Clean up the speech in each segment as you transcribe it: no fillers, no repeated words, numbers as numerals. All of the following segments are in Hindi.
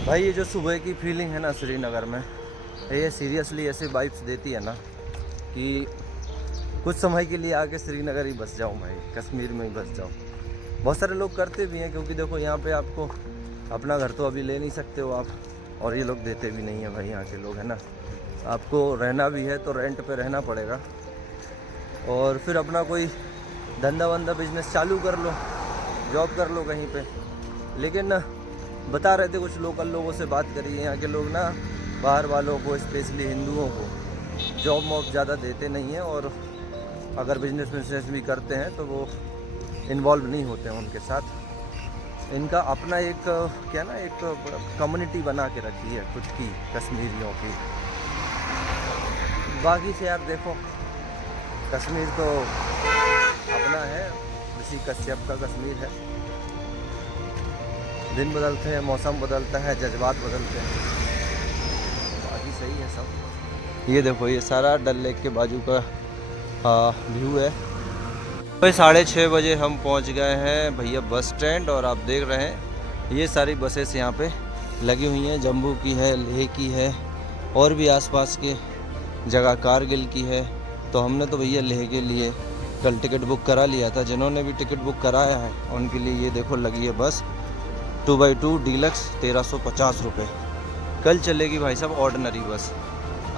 भाई ये जो सुबह की फीलिंग है ना श्रीनगर में, ये सीरियसली ऐसे वाइब्स देती है ना कि कुछ समय के लिए आके श्रीनगर ही बस जाऊँ भाई, कश्मीर में ही बस जाऊँ। बहुत सारे लोग करते भी हैं क्योंकि देखो यहाँ पे आपको अपना घर तो अभी ले नहीं सकते हो आप, और ये लोग देते भी नहीं हैं भाई यहाँ के लोग, है ना। आपको रहना भी है तो रेंट पे रहना पड़ेगा, और फिर अपना कोई धंधा वंदा बिजनेस चालू कर लो, जॉब कर लो कहीं पे। लेकिन बता रहे थे कुछ लोकल लोगों से बात करी, यहाँ के लोग ना बाहर वालों को, स्पेशली हिंदुओं को जॉब वॉब ज़्यादा देते नहीं हैं, और अगर बिजनेस भी करते हैं तो वो इन्वॉल्व नहीं होते हैं उनके साथ। इनका अपना एक क्या ना, एक कम्युनिटी बना के रखी है खुद की, कश्मीरियों की। बाकी से यार देखो, कश्मीर तो अपना है, ऋषि कश्यप का कश्मीर है। दिन बदलते हैं, मौसम बदलता है, जज्बात बदलते हैं, बाकी सही है सब। ये देखो, ये सारा डल लेक के बाजू का व्यू है। भाई 6:30 बजे हम पहुंच गए हैं भैया बस स्टैंड, और आप देख रहे हैं ये सारी बसेस यहाँ पे लगी हुई हैं। जम्मू की है, लेह की है, और भी आसपास के जगह, कारगिल की है। तो हमने तो भैया लेह के लिए कल टिकट बुक करा लिया था। जिन्होंने भी टिकट बुक कराया है उनके लिए ये देखो लगी है बस 2x2 डीलक्स 1350 रुपये। कल चलेगी भाई साहब ऑर्डिनरी बस।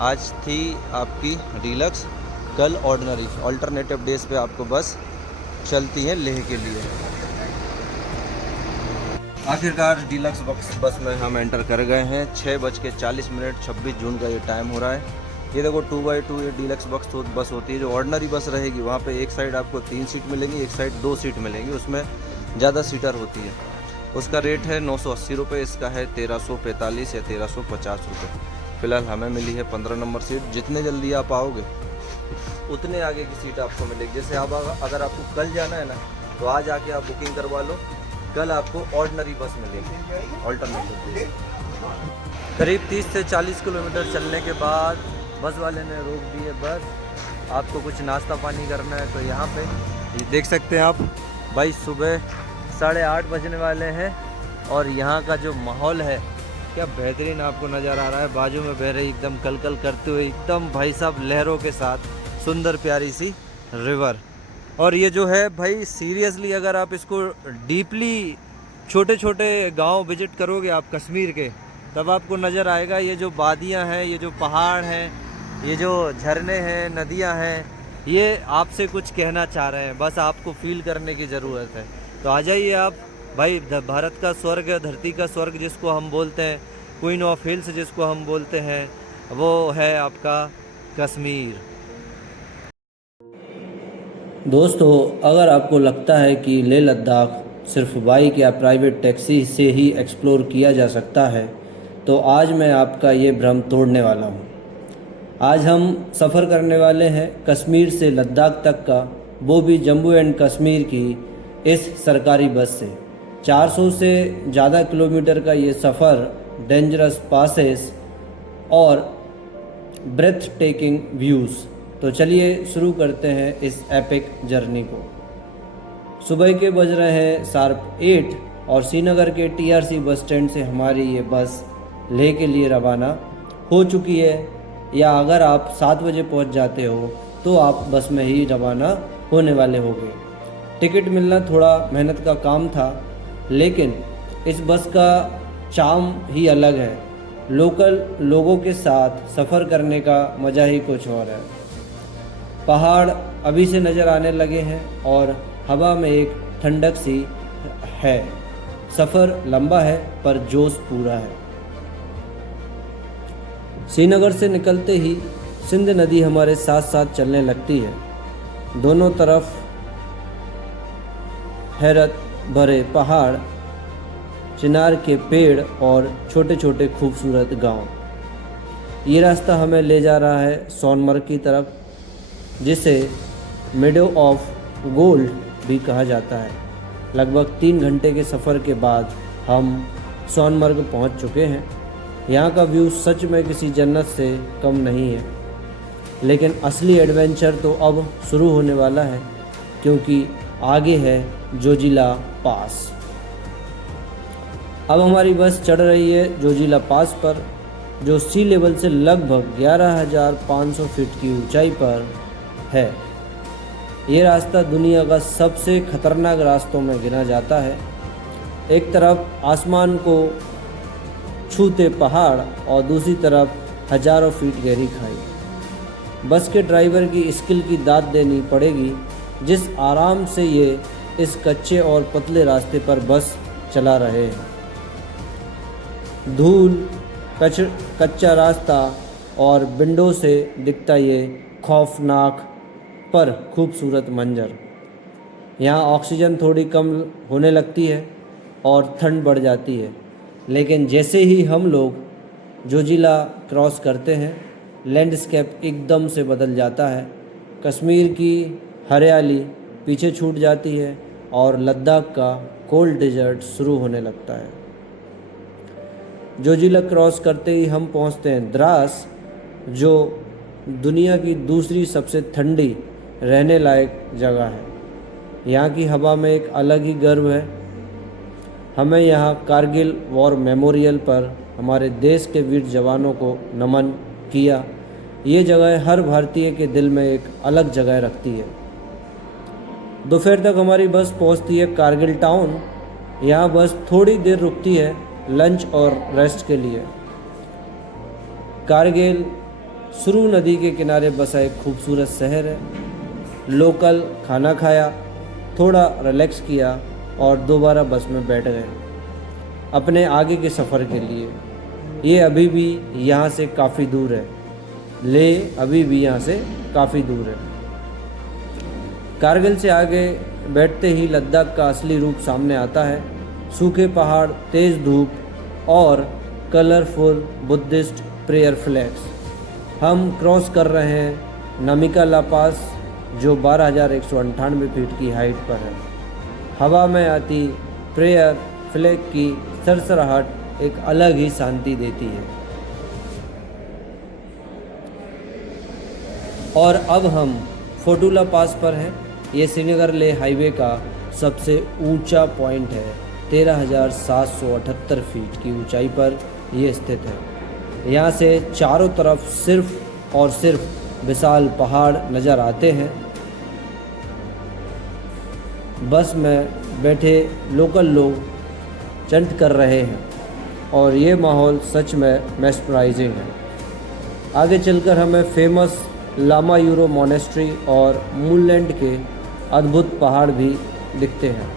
आज थी आपकी डीलक्स, कल ऑर्डिनरी। अल्टरनेटिव डेज पे आपको बस चलती है लेह के लिए। आखिरकार डीलक्स बस में हम एंटर कर गए हैं। 6:40 26 जून का ये टाइम हो रहा है। ये देखो 2x2 ये डीलक्स बस होती है। जो ऑर्डिनरी बस रहेगी वहाँ पे एक साइड आपको 3 सीट मिलेंगी, एक साइड 2 सीट मिलेंगी, उसमें ज़्यादा सीटर होती है। उसका रेट है 980 रुपये, इसका है 1345 या 1350 रुपये। फ़िलहाल हमें मिली है 15 नंबर सीट। जितने जल्दी आप आओगे उतने आगे की सीट आपको मिलेगी। जैसे आप अगर आपको कल जाना है ना, तो आज आके आप बुकिंग करवा लो, कल आपको ऑर्डिनरी बस मिलेगी अल्टरनेटिव। करीब 30 से 40 किलोमीटर चलने के बाद बस वाले ने रोक दी है बस। आपको कुछ नाश्ता पानी करना है तो यहाँ पे ये देख सकते हैं आप भाई, सुबह 8:30 बजने वाले हैं, और यहाँ का जो माहौल है क्या बेहतरीन आपको नज़र आ रहा है। बाजू में बह रही एकदम कलकल करते हुए, एकदम भाई साहब लहरों के साथ सुंदर प्यारी सी रिवर। और ये जो है भाई सीरियसली, अगर आप इसको डीपली छोटे छोटे गांव विजिट करोगे आप कश्मीर के, तब आपको नज़र आएगा ये जो वादियाँ हैं, ये जो पहाड़ हैं, ये जो झरने हैं, नदियाँ हैं, ये आपसे कुछ कहना चाह रहे हैं। बस आपको फील करने की ज़रूरत है। तो आ जाइए आप भाई, भारत का स्वर्ग, धरती का स्वर्ग जिसको हम बोलते हैं, क्वीन ऑफ हिल्स जिसको हम बोलते हैं, वो है आपका कश्मीर। दोस्तों, अगर आपको लगता है कि लेह लद्दाख सिर्फ बाइक या प्राइवेट टैक्सी से ही एक्सप्लोर किया जा सकता है, तो आज मैं आपका ये भ्रम तोड़ने वाला हूँ। आज हम सफ़र करने वाले हैं कश्मीर से लद्दाख तक का, वो भी जम्मू एंड कश्मीर की इस सरकारी बस से। 400 से ज़्यादा किलोमीटर का ये सफ़र डेंजरस पासेस और ब्रेथ टेकिंग व्यूज़। तो चलिए शुरू करते हैं इस एपिक जर्नी को। सुबह के बज रहे हैं शार्प 8, और श्रीनगर के TRC बस स्टैंड से हमारी ये बस लेह के लिए रवाना हो चुकी है। या अगर आप 7 बजे पहुंच जाते हो तो आप बस में ही रवाना होने वाले होंगे। टिकट मिलना थोड़ा मेहनत का काम था, लेकिन इस बस का चार्म ही अलग है। लोकल लोगों के साथ सफ़र करने का मज़ा ही कुछ और है। पहाड़ अभी से नज़र आने लगे हैं और हवा में एक ठंडक सी है। सफ़र लंबा है पर जोश पूरा है। श्रीनगर से निकलते ही सिंध नदी हमारे साथ साथ चलने लगती है। दोनों तरफ हैरत भरे पहाड़, चिनार के पेड़ और छोटे छोटे खूबसूरत गांव। ये रास्ता हमें ले जा रहा है सोनमर्ग की तरफ, जिसे मेडो ऑफ गोल्ड भी कहा जाता है। लगभग 3 घंटे के सफ़र के बाद हम सोनमर्ग पहुंच चुके हैं। यहाँ का व्यू सच में किसी जन्नत से कम नहीं है। लेकिन असली एडवेंचर तो अब शुरू होने वाला है, क्योंकि आगे है जोजिला पास। अब हमारी बस चढ़ रही है जोजिला पास पर, जो सी लेवल से लगभग 11,500 फीट की ऊंचाई पर है। ये रास्ता दुनिया का सबसे खतरनाक रास्तों में गिना जाता है। एक तरफ आसमान को छूते पहाड़ और दूसरी तरफ हजारों फीट गहरी खाई। बस के ड्राइवर की स्किल की दाद देनी पड़ेगी, जिस आराम से ये इस कच्चे और पतले रास्ते पर बस चला रहे हैं। धूल, कच्चा रास्ता और विंडो से दिखता ये खौफनाक पर खूबसूरत मंजर। यहाँ ऑक्सीजन थोड़ी कम होने लगती है और ठंड बढ़ जाती है, लेकिन जैसे ही हम लोग जोजिला क्रॉस करते हैं, लैंडस्केप एकदम से बदल जाता है। कश्मीर की हरियाली पीछे छूट जाती है और लद्दाख का कोल्ड डेजर्ट शुरू होने लगता है। जोजिला क्रॉस करते ही हम पहुंचते हैं द्रास, जो दुनिया की दूसरी सबसे ठंडी रहने लायक जगह है। यहाँ की हवा में एक अलग ही गर्व है। हमें यहाँ कारगिल वॉर मेमोरियल पर हमारे देश के वीर जवानों को नमन किया। ये जगह हर भारतीय के दिल में एक अलग जगह रखती है। दोपहर तक हमारी बस पहुँचती है कारगिल टाउन। यहाँ बस थोड़ी देर रुकती है लंच और रेस्ट के लिए। कारगिल सुरू नदी के किनारे बसा एक खूबसूरत शहर है। लोकल खाना खाया, थोड़ा रिलैक्स किया और दोबारा बस में बैठ गए अपने आगे के सफ़र के लिए। ये अभी भी यहाँ से काफ़ी दूर है। अभी भी यहाँ से काफ़ी दूर है। कारगिल से आगे बैठते ही लद्दाख का असली रूप सामने आता है। सूखे पहाड़, तेज़ धूप और कलरफुल बुद्धिस्ट प्रेयर फ्लैग्स। हम क्रॉस कर रहे हैं नमिका ला पास, जो 12,198 फीट की हाइट पर है। हवा में आती प्रेयर फ्लैग की सरसराहट एक अलग ही शांति देती है। और अब हम फोटुला पास पर हैं। ये श्रीनगर लेह हाईवे का सबसे ऊंचा पॉइंट है। 13,778 फीट की ऊंचाई पर ये स्थित है। यहाँ से चारों तरफ सिर्फ और सिर्फ विशाल पहाड़ नज़र आते हैं। बस में बैठे लोकल लोग चंट कर रहे हैं और ये माहौल सच में मेस्मराइजिंग है। आगे चलकर हमें फेमस लामा यूरो मोनेस्ट्री और मूललैंड के अद्भुत पहाड़ भी दिखते हैं।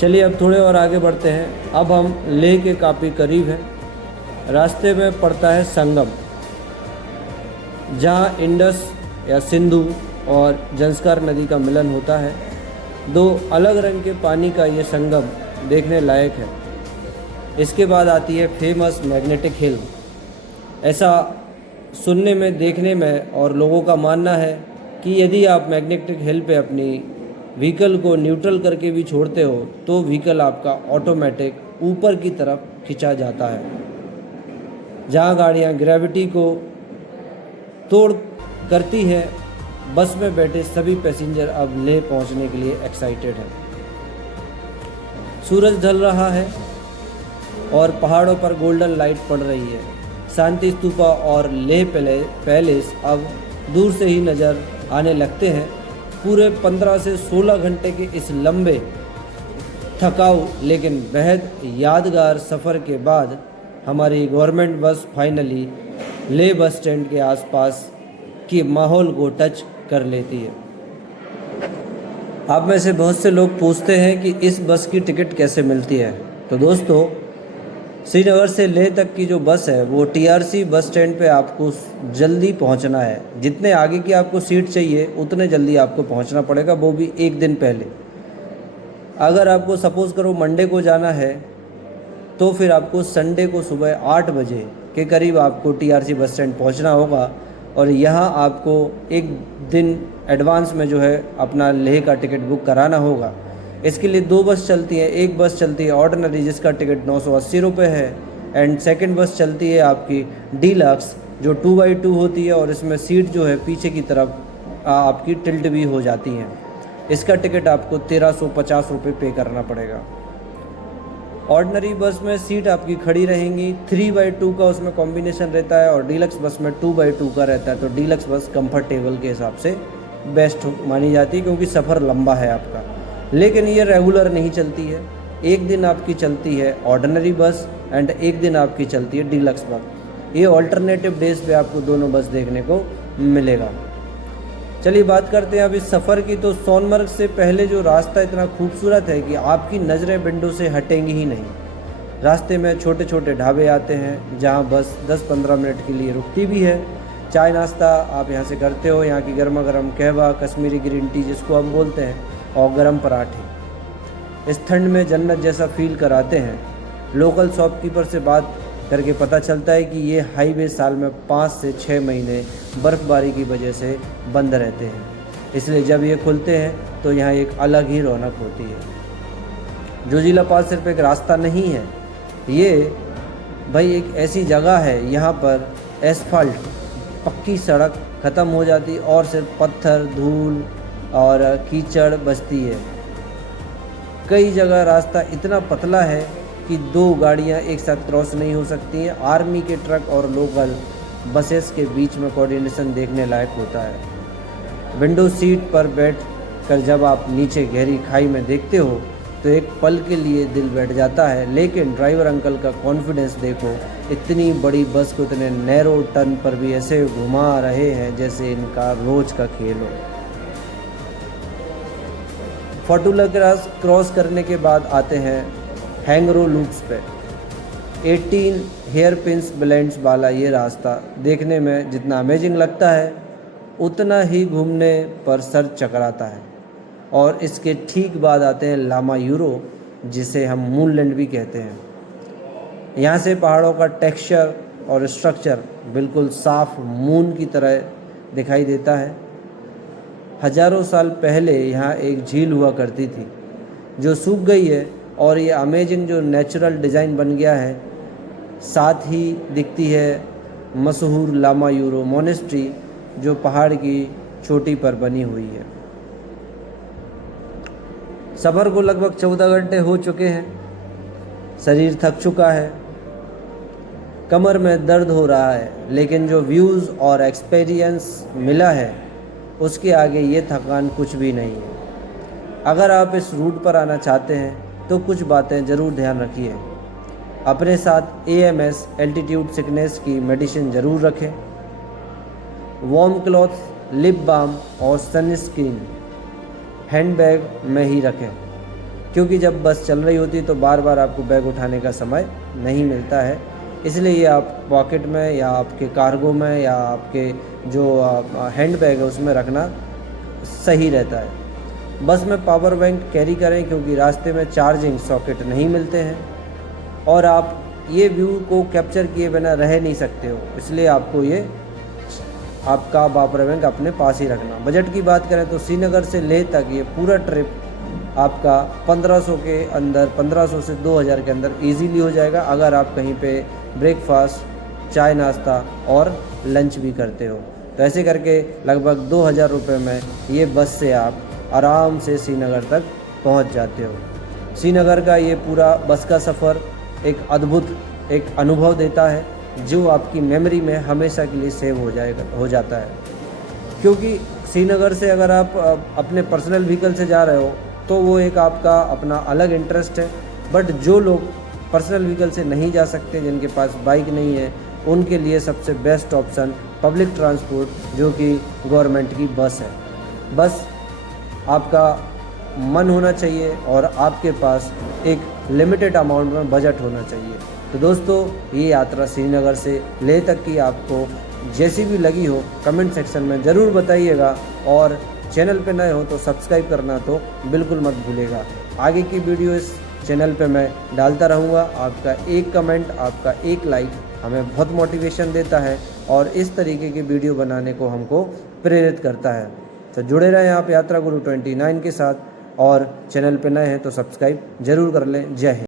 चलिए अब थोड़े और आगे बढ़ते हैं। अब हम लेह के काफ़ी करीब हैं। रास्ते में पड़ता है संगम, जहाँ इंडस या सिंधु और जंस्कार नदी का मिलन होता है। दो अलग रंग के पानी का ये संगम देखने लायक है। इसके बाद आती है फेमस मैग्नेटिक हिल। ऐसा सुनने में, देखने में और लोगों का मानना है कि यदि आप मैग्नेटिक हिल पे अपनी व्हीकल को न्यूट्रल करके भी छोड़ते हो तो व्हीकल आपका ऑटोमेटिक ऊपर की तरफ खिंचा जाता है। जहाँ गाड़ियाँ ग्रेविटी को तोड़ करती है, बस में बैठे सभी पैसेंजर अब लेह पहुँचने के लिए एक्साइटेड हैं। सूरज ढल रहा है और पहाड़ों पर गोल्डन लाइट पड़ रही है। शांति स्तूपा और लेह पैलेस अब दूर से ही नज़र आने लगते हैं। पूरे 15 से 16 घंटे के इस लंबे, थकाऊ लेकिन बेहद यादगार सफ़र के बाद हमारी गवर्नमेंट बस फाइनली लेह बस स्टैंड के आसपास के माहौल को टच कर लेती है। आप में से बहुत से लोग पूछते हैं कि इस बस की टिकट कैसे मिलती है। तो दोस्तों, श्रीनगर से लेह तक की जो बस है वो टीआरसी बस स्टैंड पे आपको जल्दी पहुंचना है। जितने आगे की आपको सीट चाहिए उतने जल्दी आपको पहुंचना पड़ेगा, वो भी एक दिन पहले। अगर आपको सपोज़ करो मंडे को जाना है तो फिर आपको संडे को सुबह 8 बजे के करीब आपको टीआरसी बस स्टैंड पहुंचना होगा और यहाँ आपको एक दिन एडवांस में जो है अपना लेह का टिकट बुक कराना होगा। इसके लिए 2 बस चलती है। एक बस चलती है ऑर्डिनरी, जिसका टिकट 980 रुपये है, एंड सेकंड बस चलती है आपकी डीलक्स, जो 2x2 होती है और इसमें सीट जो है पीछे की तरफ आपकी टिल्ट भी हो जाती हैं। इसका टिकट आपको 1350 रुपये पे करना पड़ेगा। ऑर्डिनरी बस में सीट आपकी खड़ी रहेंगी, 3/2 का उसमें कॉम्बिनेशन रहता है और डीलक्स बस में 2/2 का रहता है। तो डीलक्स बस कंफर्टेबल के हिसाब से बेस्ट मानी जाती है क्योंकि सफ़र लंबा है आपका। लेकिन ये रेगुलर नहीं चलती है, एक दिन आपकी चलती है ऑर्डिनरी बस एंड एक दिन आपकी चलती है डीलक्स बस। ये ऑल्टरनेटिव डेज पे आपको दोनों बस देखने को मिलेगा। चलिए बात करते हैं अब इस सफ़र की। तो सोनमर्ग से पहले जो रास्ता इतना खूबसूरत है कि आपकी नज़रें विंडो से हटेंगी ही नहीं। रास्ते में छोटे छोटे ढाबे आते हैं जहां बस 10-15 मिनट के लिए रुकती भी है। चाय नाश्ता आप यहां से करते हो। यहाँ की गर्मा गर्म कहवा, कश्मीरी ग्रीन टी जिसको हम बोलते हैं, और गर्म पराठे इस ठंड में जन्नत जैसा फील कराते हैं। लोकल शॉपकीपर से बात करके पता चलता है कि ये हाईवे साल में 5 से 6 महीने बर्फ़बारी की वजह से बंद रहते हैं, इसलिए जब ये खुलते हैं तो यहाँ एक अलग ही रौनक होती है। जोजिला पास सिर्फ एक रास्ता नहीं है, ये भाई एक ऐसी जगह है यहाँ पर एसफाल्ट पक्की सड़क ख़त्म हो जाती और सिर्फ पत्थर, धूल और कीचड़ बचती है। कई जगह रास्ता इतना पतला है कि 2 गाड़ियां एक साथ क्रॉस नहीं हो सकती हैं। आर्मी के ट्रक और लोकल बसेस के बीच में कोऑर्डिनेशन देखने लायक होता है। विंडो सीट पर बैठ कर जब आप नीचे गहरी खाई में देखते हो तो एक पल के लिए दिल बैठ जाता है। लेकिन ड्राइवर अंकल का कॉन्फिडेंस देखो, इतनी बड़ी बस को इतने नैरो टर्न पर भी ऐसे घुमा रहे हैं जैसे इनका रोज का खेल हो। फोर्टुला क्रॉस करने के बाद आते हैं हैंगरो लूप्स पे। 18 हेयर पिंस ब्लेंड्स वाला ये रास्ता देखने में जितना अमेजिंग लगता है उतना ही घूमने पर सर चकराता है। और इसके ठीक बाद आते हैं लामा यूरो, जिसे हम मूनलैंड भी कहते हैं। यहाँ से पहाड़ों का टेक्सचर और स्ट्रक्चर बिल्कुल साफ मून की तरह दिखाई देता है। हजारों साल पहले यहाँ एक झील हुआ करती थी जो सूख गई है और ये अमेजिंग जो नेचुरल डिज़ाइन बन गया है। साथ ही दिखती है मशहूर लामा यूरो मोनेस्ट्री जो पहाड़ की चोटी पर बनी हुई है। सफ़र को लगभग 14 घंटे हो चुके हैं। शरीर थक चुका है, कमर में दर्द हो रहा है, लेकिन जो व्यूज़ और एक्सपीरियंस मिला है उसके आगे ये थकान कुछ भी नहीं है। अगर आप इस रूट पर आना चाहते हैं तो कुछ बातें ज़रूर ध्यान रखिए। अपने साथ AMS एल्टीट्यूड सिकनेस की मेडिसिन ज़रूर रखें। वार्म क्लॉथ, लिप बाम और सनस्क्रीन हैंड बैग में ही रखें, क्योंकि जब बस चल रही होती तो बार बार आपको बैग उठाने का समय नहीं मिलता है। इसलिए ये आप पॉकेट में या आपके कार्गो में या आपके जो हैंड बैग है उसमें रखना सही रहता है। बस में पावर बैंक कैरी करें क्योंकि रास्ते में चार्जिंग सॉकेट नहीं मिलते हैं और आप ये व्यू को कैप्चर किए बिना रह नहीं सकते हो, इसलिए आपको ये आपका पावर बैंक अपने पास ही रखना। बजट की बात करें तो श्रीनगर से लेह तक ये पूरा ट्रिप आपका 1500 के अंदर, 1500 से 2000 के अंदर इजीली हो जाएगा अगर आप कहीं पे ब्रेकफास्ट, चाय नाश्ता और लंच भी करते हो। तो ऐसे करके लगभग 2000 रुपये में ये बस से आप आराम से श्रीनगर तक पहुंच जाते हो। श्रीनगर का ये पूरा बस का सफ़र एक अद्भुत एक अनुभव देता है जो आपकी मेमोरी में हमेशा के लिए सेव हो जाता है। क्योंकि श्रीनगर से अगर आप अपने पर्सनल व्हीकल से जा रहे हो तो वो एक आपका अपना अलग इंटरेस्ट है, बट जो लोग पर्सनल व्हीकल से नहीं जा सकते, जिनके पास बाइक नहीं है, उनके लिए सबसे बेस्ट ऑप्शन पब्लिक ट्रांसपोर्ट जो कि गवर्नमेंट की बस है। बस आपका मन होना चाहिए और आपके पास एक लिमिटेड अमाउंट में बजट होना चाहिए। तो दोस्तों, ये यात्रा श्रीनगर से लेह तक की आपको जैसी भी लगी हो कमेंट सेक्शन में ज़रूर बताइएगा और चैनल पे नए हो तो सब्सक्राइब करना तो बिल्कुल मत भूलिएगा। आगे की वीडियो इस चैनल पे मैं डालता रहूँगा। आपका एक कमेंट, आपका एक लाइक हमें बहुत मोटिवेशन देता है और इस तरीके की वीडियो बनाने को हमको प्रेरित करता है। तो जुड़े रहें आप यात्रा गुरु 29 के साथ और चैनल पे नए हैं तो सब्सक्राइब ज़रूर कर लें। जय हिंद।